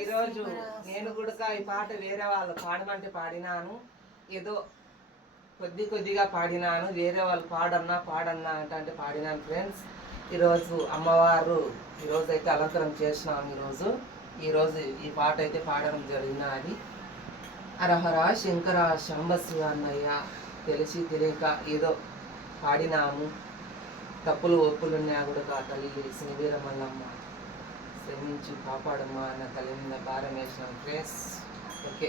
ఈరోజు నేను కూడా ఈ పాట వేరే వాళ్ళు పాడమంటే పాడినాను, ఏదో కొద్దిగా పాడినాను, వేరే వాళ్ళు పాడన్నా అంటే పాడినాను ఫ్రెండ్స్. ఈరోజు అమ్మవారు ఈరోజు అయితే అలంకరణ చేసినాము. ఈరోజు ఈ పాట అయితే పాడడం జరిగినది. హరహర శంకర శంభ శివ అన్నయ్య, తెలిసి తెలియక ఏదో పాడినాము. తప్పులు ఒప్పులున్నా కూడా తల్లి శ్రీవీరమల్లమ్మ శ్రమించి కాపాడమ్మా అన్న తల్లి మీద భారం వేసినాం ఫ్రెండ్స్. ఓకే.